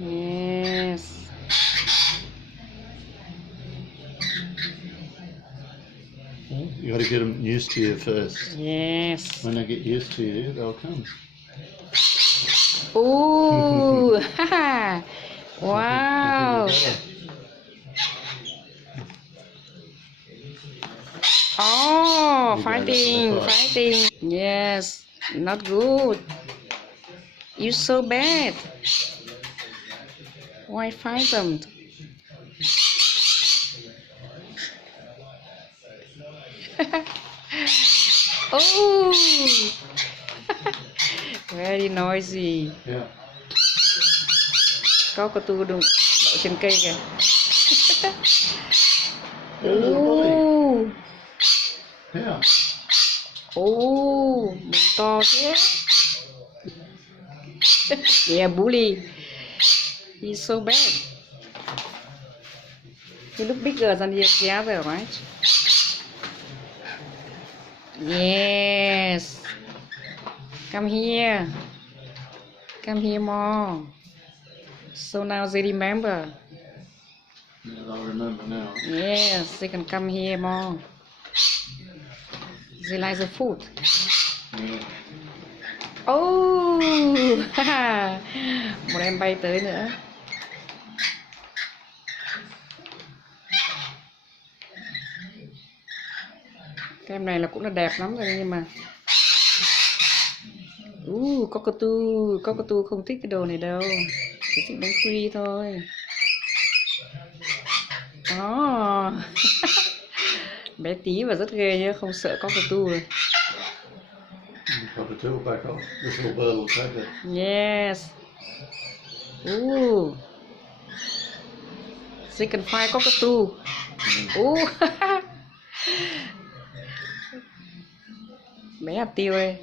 Yes. You got to get them used to you first. Yes. When they get used to you, they'll come. Ooh. Wow. Wow. Oh, fighting. Yes. Not good. You so bad. Why fight them? Oh. Very noisy. Yeah. Có tu đụng đậu trên cây kìa. Oh. Yeah. Oh, mồm to thế. Yeah, bully. He's so bad. He look bigger than the other, right? Yes. Come here. Come here more. So now they remember. Yeah, they'll remember now. Yes, they can come here more. They like the food. Yeah. Oh, một em bay tới nữa. Cái em này là cũng là đẹp lắm rồi nhưng mà cockatoo không thích cái đồ này đâu, chỉ thích bánh quy thôi. Đó. Bé tí và rất ghê nhá, không sợ cockatoo rồi. Cockatoo will back off. This little bird will take it. Yes. They can find cockatoo. Bé hạt tiêu đây.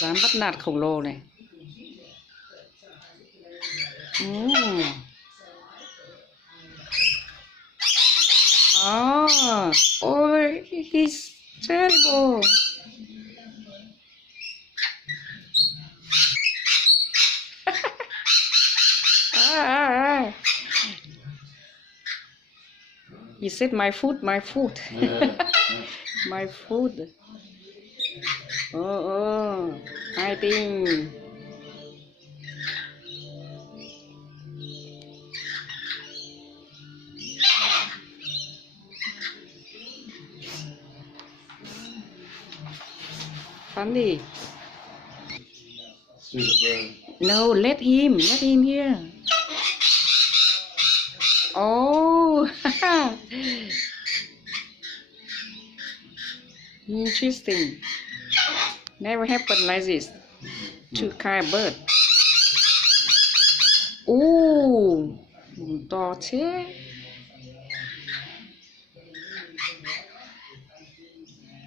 Dám bắt nạt khổng lồ này. Oh, he's terrible. He said my food. Yeah. My food. Oh, fighting. Funny. Stupid bird. No, let him here. Oh, interesting. Never happened like this. Two kind of bird. To thế.